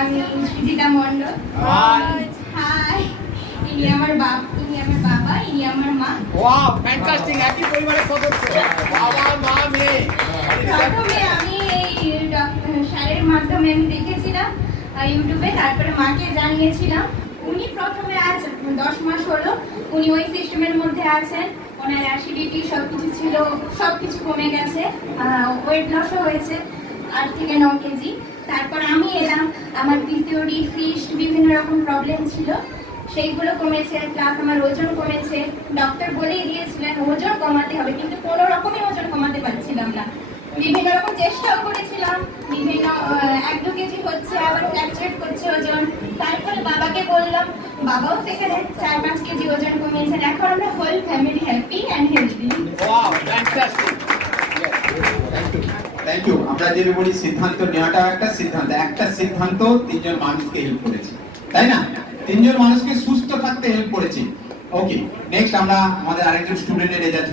আমি সুজিতা মণ্ডল। হাই, ইনি আমার বাবা, ইনি আমার মা। Wow, fantastic! একই পরিবারের সদস্য, বাবা মা মেয়ে। প্রথমে আমি এই স্যারের মাধ্যমে আমি দেখেছিলাম ইউটিউবে, তারপরে মাকে জানিয়েছিলাম। উনি প্রথমে আজ 10 মাস হলো উনি ওই সিস্টেমের মধ্যে আছেন। ওনার অ্যাসিডিটি সবকিছু ছিল, সবকিছু কমে গেছে, ওয়েট লসও হয়েছে 8 থেকে 9 কেজি। তারপর আমি এলাম, আমার পিসিওডি, সিস্ট, বিভিন্ন রকম প্রবলেম ছিল, সেইগুলো কমেছে, প্লাস আমার ওজন কমেছে। ডক্টর বলেই দিয়েছিলেন ওজন কমাতে হবে, কিন্তু কোনো রকমই ওজন কমাতে পারছিলাম না। বিভিন্ন রকম চেষ্টাও করেছিলাম, বিভিন্ন 1-2 কেজি হচ্ছে, আবার ফ্ল্যাকচুয়েট করছে ওজন। তারপরে বাবাকে বললাম, বাবাও সেখানে 4-5 কেজি ওজন কমিয়েছেন। এখন আমরা whole family happy and healthy. Wow, fantastic! Thank you. আমরা যেটা বলি সিদ্ধান্ত নেওয়াটা একটা সিদ্ধান্ত 3 জন মানুষকে হেল্প করেছে, তাই না? 3 জন মানুষকে সুস্থ থাকতে হেল্প করেছে। ওকে, নেক্সট আমরা আমাদের আরেকজন স্টুডেন্টের রেজাল্ট